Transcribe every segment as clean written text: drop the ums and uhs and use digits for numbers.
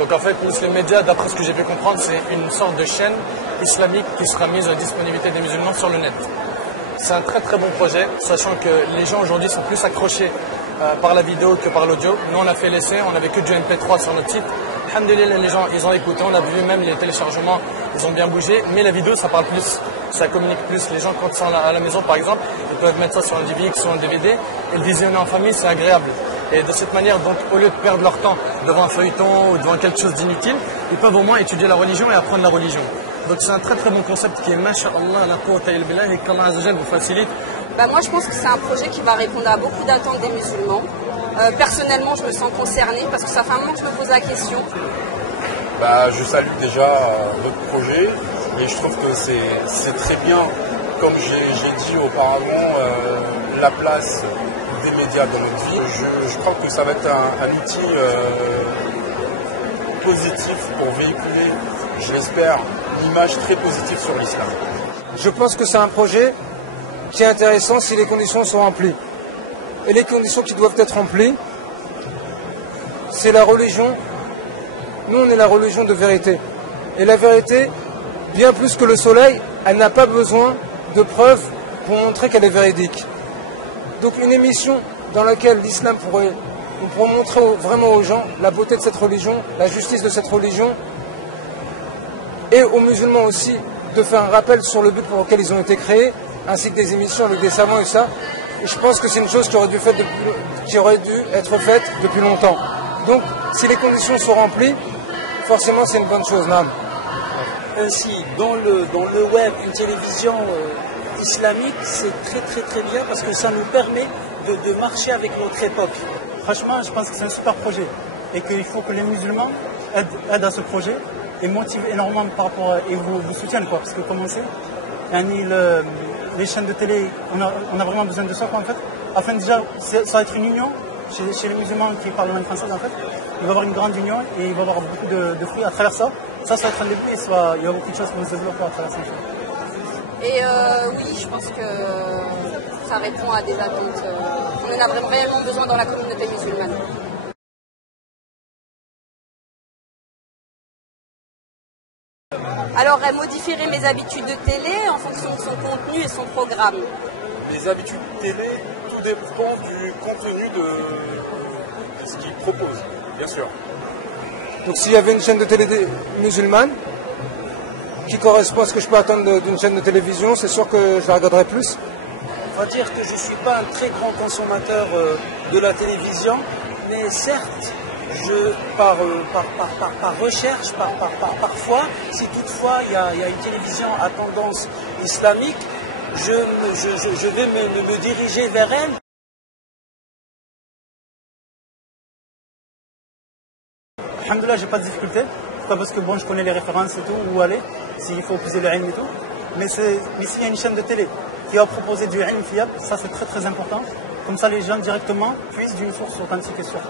Donc en fait, Muslim Media, d'après ce que j'ai pu comprendre, c'est une sorte de chaîne islamique qui sera mise à disponibilité des musulmans sur le net. C'est un très très bon projet, sachant que les gens aujourd'hui sont plus accrochés par la vidéo que par l'audio. Nous on a fait l'essai, on n'avait que du MP3 sur notre site. Alhamdulillah, les gens ils ont écouté, on a vu même les téléchargements, ils ont bien bougé, mais la vidéo ça parle plus, ça communique plus. Les gens quand ils sont à la maison par exemple, ils peuvent mettre ça sur un DVX ou un DVD et le visionner en famille, c'est agréable. Et de cette manière, donc, au lieu de perdre leur temps devant un feuilleton ou devant quelque chose d'inutile, ils peuvent au moins étudier la religion et apprendre la religion. Donc c'est un très très bon concept qui est masha'Allah la quwwata illa billah et qu'Allah Azza wa Jalla vous facilite. Moi je pense que c'est un projet qui va répondre à beaucoup d'attentes des musulmans. Personnellement je me sens concernée parce que ça fait un moment que je me pose la question. Je salue déjà votre projet et je trouve que c'est très bien, comme j'ai dit auparavant, la place des médias dans notre vie. Je crois que ça va être un outil positif pour véhiculer, je l'espère, une image très positive sur l'islam. Je pense que c'est un projet qui est intéressant si les conditions sont remplies. Et les conditions qui doivent être remplies, c'est la religion. Nous, on est la religion de vérité. Et la vérité, bien plus que le soleil, elle n'a pas besoin de preuves pour montrer qu'elle est véridique. Donc une émission dans laquelle l'islam pourrait montrer vraiment aux gens la beauté de cette religion, la justice de cette religion, et aux musulmans aussi de faire un rappel sur le but pour lequel ils ont été créés, ainsi que des émissions avec des savants et ça. Et je pense que c'est une chose qui aurait dû être faite depuis longtemps. Donc si les conditions sont remplies, forcément c'est une bonne chose. Ainsi, dans le web, une télévision islamique, c'est très très très bien parce que ça nous permet de marcher avec notre époque. Franchement, je pense que c'est un super projet et qu'il faut que les musulmans aident à ce projet et motivent énormément par rapport et vous soutiennent parce que comme on sait, les chaînes de télé, on a vraiment besoin de ça en fait. Afin déjà, ça va être une union chez les musulmans qui parlent la langue française en fait. Il va y avoir une grande union et il va y avoir beaucoup de fruits à travers ça. Ça va être un début et il y a beaucoup de choses qui vont se développer à travers ça. Et oui, je pense que ça répond à des attentes. On en a réellement besoin dans la communauté musulmane. Alors, elle modifierait mes habitudes de télé en fonction de son contenu et son programme. Les habitudes télé, tout dépend du contenu de ce qu'il propose, bien sûr. Donc s'il y avait une chaîne de télé musulmane qui correspond à ce que je peux attendre d'une chaîne de télévision, c'est sûr que je la regarderai plus. On va dire que je ne suis pas un très grand consommateur de la télévision, mais certes, par recherche, parfois, si toutefois il y a une télévision à tendance islamique, je vais me diriger vers elle. Alhamdoulilah, j'ai pas de difficulté. C'est pas parce que je connais les références et tout, où aller, s'il faut opposer le ilm et tout. Mais s'il y a une chaîne de télé qui va proposer du ilm fiable, ça c'est très très important. Comme ça les gens directement puissent d'une source authentique et sûre.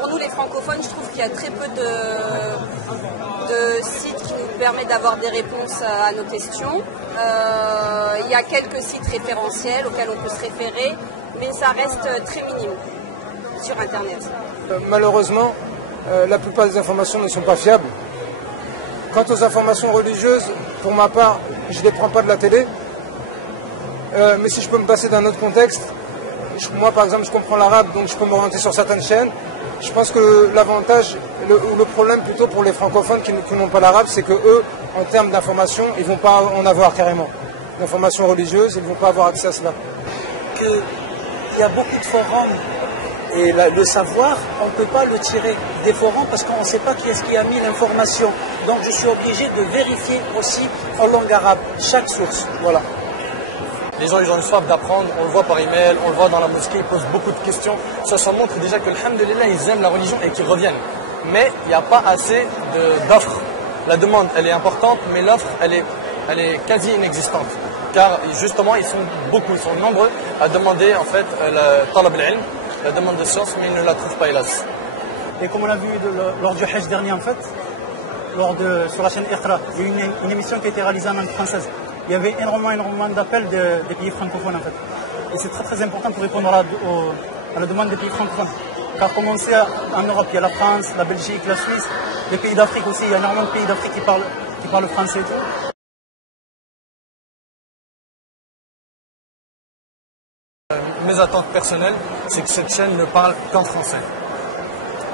Pour nous les francophones, je trouve qu'il y a très peu de sites qui nous permettent d'avoir des réponses à nos questions. Il y a quelques sites référentiels auxquels on peut se référer, mais ça reste très minime sur Internet. Malheureusement, la plupart des informations ne sont pas fiables. Quant aux informations religieuses, pour ma part, je ne les prends pas de la télé. Mais si je peux me passer d'un autre contexte, moi par exemple je comprends l'arabe, donc je peux m'orienter sur certaines chaînes. Je pense que l'avantage, ou le problème plutôt pour les francophones qui n'ont pas l'arabe, c'est que eux, en termes d'information, ils ne vont pas en avoir carrément. L'information religieuse, ils ne vont pas avoir accès à cela. Il y a beaucoup de forums et le savoir, on ne peut pas le tirer des forums parce qu'on ne sait pas qui est-ce qui a mis l'information. Donc je suis obligé de vérifier aussi en langue arabe chaque source. Voilà. Les gens, ils ont une soif d'apprendre, on le voit par email, on le voit dans la mosquée, ils posent beaucoup de questions. Ça montre déjà que, alhamdoulilah, ils aiment la religion et qu'ils reviennent. Mais il n'y a pas assez d'offres. La demande, elle est importante, mais l'offre, elle est quasi inexistante. Car justement, ils sont nombreux à demander en fait le talab al-ilm, la demande de science, mais ils ne la trouvent pas, hélas. Et comme on l'a vu lors du Hajj dernier en fait, sur la chaîne Iqra, il y a eu une émission qui a été réalisée en langue française. Il y avait énormément d'appels des pays francophones en fait. Et c'est très très important pour répondre à la demande des pays francophones. Car comme on sait, en Europe, il y a la France, la Belgique, la Suisse, les pays d'Afrique aussi, il y a énormément de pays d'Afrique qui parlent français et tout. Mes attentes personnelles, c'est que cette chaîne ne parle qu'en français.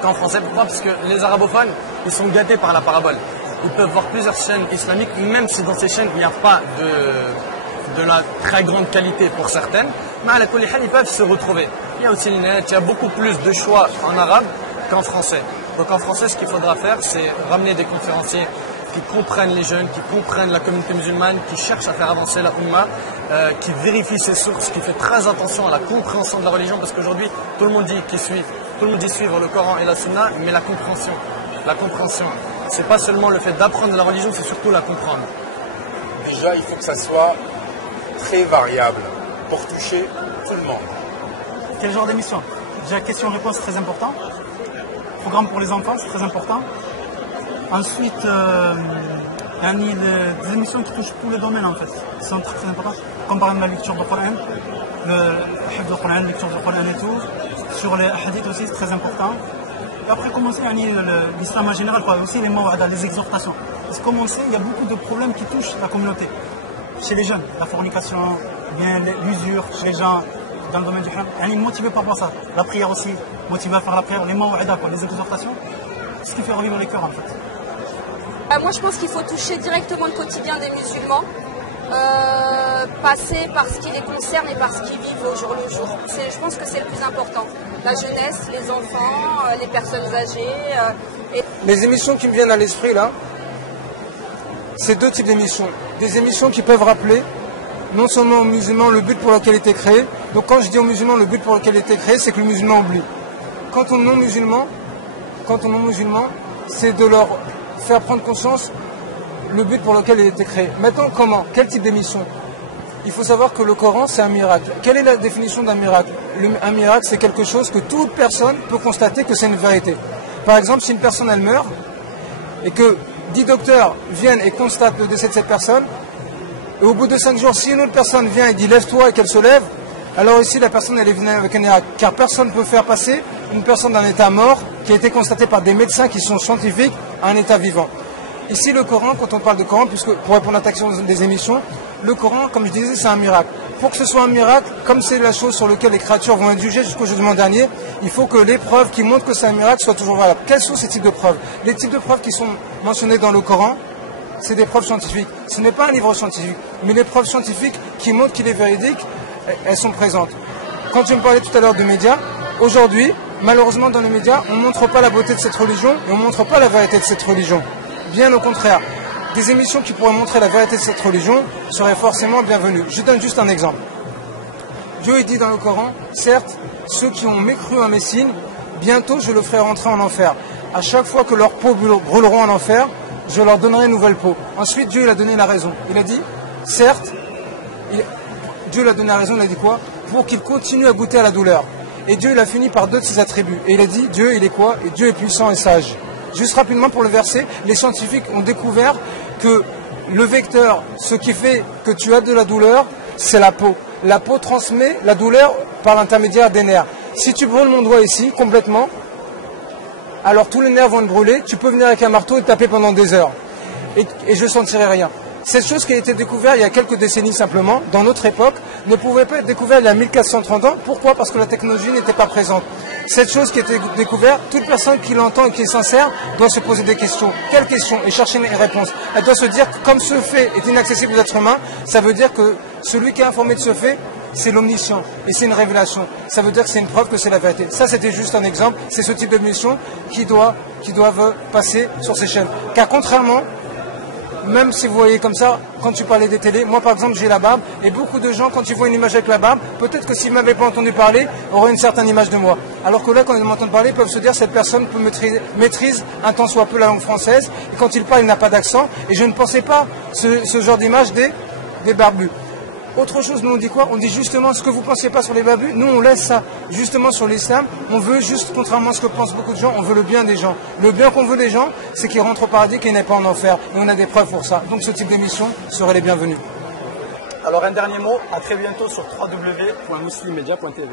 Qu'en français, pourquoi? Parce que les arabophones, ils sont gâtés par la parabole. Ils peuvent voir plusieurs chaînes islamiques, même si dans ces chaînes, il n'y a pas de la très grande qualité pour certaines, mais à la Kulihal, ils peuvent se retrouver. Il y a aussi le net, il y a beaucoup plus de choix en arabe qu'en français. Donc en français, ce qu'il faudra faire, c'est ramener des conférenciers qui comprennent les jeunes, qui comprennent la communauté musulmane, qui cherchent à faire avancer la Ummah, qui vérifient ses sources, qui fait très attention à la compréhension de la religion, parce qu'aujourd'hui, tout le monde dit suivre le Coran et la Sunna, mais la compréhension, c'est pas seulement le fait d'apprendre la religion, c'est surtout la comprendre. Déjà, il faut que ça soit très variable pour toucher tout le monde. Quel genre d'émission? Déjà, question-réponse, très important. Programme pour les enfants, c'est très important. Ensuite, il y a des émissions qui touchent tous les domaines en fait. Qui sont très, très importantes. Comme par exemple la lecture du Coran, le Coran, lecture du Coran et tout. Sur les hadiths aussi, c'est très important. Et après, commencer l'islam en général, quoi. Aussi les mawa'ada, les exhortations. Parce que comme on sait, il y a beaucoup de problèmes qui touchent la communauté. Chez les jeunes, la fornication, bien l'usure, chez les gens dans le domaine du haram. On est motivé par ça. La prière aussi, motivé à faire la prière, les mawa'ada, quoi, les exhortations. C'est ce qui fait revivre les cœurs en fait. Moi, je pense qu'il faut toucher directement le quotidien des musulmans, passer par ce qui les concerne et par ce qu'ils vivent au jour le jour. Je pense que c'est le plus important. La jeunesse, les enfants, les personnes âgées. Les émissions qui me viennent à l'esprit là, c'est deux types d'émissions. Des émissions qui peuvent rappeler non seulement aux musulmans le but pour lequel il était créé. Donc quand je dis aux musulmans le but pour lequel il était créé, c'est que le musulman oublie. Quant aux non-musulmans, c'est de leur faire prendre conscience le but pour lequel il était créé. Maintenant, comment? Quel type d'émission? Il faut savoir que le Coran, c'est un miracle. Quelle est la définition d'un miracle? Un miracle, c'est quelque chose que toute personne peut constater que c'est une vérité. Par exemple, si une personne, elle meurt, et que 10 docteurs viennent et constatent le décès de cette personne, et au bout de 5 jours, si une autre personne vient et dit « lève-toi » et qu'elle se lève, alors ici, la personne, elle est venue avec un miracle. Car personne ne peut faire passer une personne d'un état mort qui a été constaté par des médecins qui sont scientifiques à un état vivant. Ici, le Coran, quand on parle de Coran, puisque pour répondre à ta question des émissions, le Coran, comme je disais, c'est un miracle. Pour que ce soit un miracle, comme c'est la chose sur laquelle les créatures vont être jugées jusqu'au jugement dernier, il faut que les preuves qui montrent que c'est un miracle soient toujours valables. Quels sont ces types de preuves? Les types de preuves qui sont mentionnés dans le Coran, c'est des preuves scientifiques. Ce n'est pas un livre scientifique, mais les preuves scientifiques qui montrent qu'il est véridique, elles sont présentes. Quand tu me parlais tout à l'heure de médias, aujourd'hui, malheureusement dans les médias, on ne montre pas la beauté de cette religion et on ne montre pas la vérité de cette religion. Bien au contraire, des émissions qui pourraient montrer la vérité de cette religion seraient forcément bienvenues. Je donne juste un exemple. Dieu dit dans le Coran, certes, ceux qui ont mécru un Messie, bientôt je le ferai rentrer en enfer. À chaque fois que leurs peaux brûleront en enfer, je leur donnerai une nouvelle peau. Ensuite, Dieu il a donné la raison. Il a dit, certes, Dieu lui a donné la raison, il a dit quoi? Pour qu'il continue à goûter à la douleur. Et Dieu il a fini par deux de ses attributs. Et il a dit, Dieu il est quoi? Et Dieu est puissant et sage. Juste rapidement pour le verset, les scientifiques ont découvert que le vecteur, ce qui fait que tu as de la douleur, c'est la peau. La peau transmet la douleur par l'intermédiaire des nerfs. Si tu brûles mon doigt ici, complètement, alors tous les nerfs vont te brûler, tu peux venir avec un marteau et taper pendant des heures. Et je ne sentirai rien. Cette chose qui a été découverte il y a quelques décennies simplement, dans notre époque, ne pouvait pas être découverte il y a 1430 ans. Pourquoi? Parce que la technologie n'était pas présente. Cette chose qui a été découverte, toute personne qui l'entend et qui est sincère doit se poser des questions. Quelles questions? Et chercher une réponse. Elle doit se dire que comme ce fait est inaccessible aux êtres humains, ça veut dire que celui qui est informé de ce fait, c'est l'omniscient. Et c'est une révélation. Ça veut dire que c'est une preuve que c'est la vérité. Ça, c'était juste un exemple. C'est ce type de mission qui doivent passer sur ces chaînes. Car contrairement, même si vous voyez comme ça, quand tu parlais des télés, moi par exemple j'ai la barbe, et beaucoup de gens quand ils voient une image avec la barbe, peut-être que s'ils ne m'avaient pas entendu parler, auraient une certaine image de moi. Alors que là, quand ils m'entendent parler, ils peuvent se dire cette personne maîtrise un tant soit peu la langue française, et quand il parle, il n'a pas d'accent, et je ne pensais pas ce genre d'image des barbus. Autre chose, nous on dit quoi? On dit justement ce que vous ne pensiez pas sur les barbus, nous on laisse ça. Justement sur l'islam, on veut juste, contrairement à ce que pensent beaucoup de gens, on veut le bien des gens. Le bien qu'on veut des gens, c'est qu'ils rentrent au paradis, qu'ils n'aient pas en enfer. Et on a des preuves pour ça. Donc ce type d'émission serait les bienvenus. Alors un dernier mot, à très bientôt sur www.muslimmedia.tv.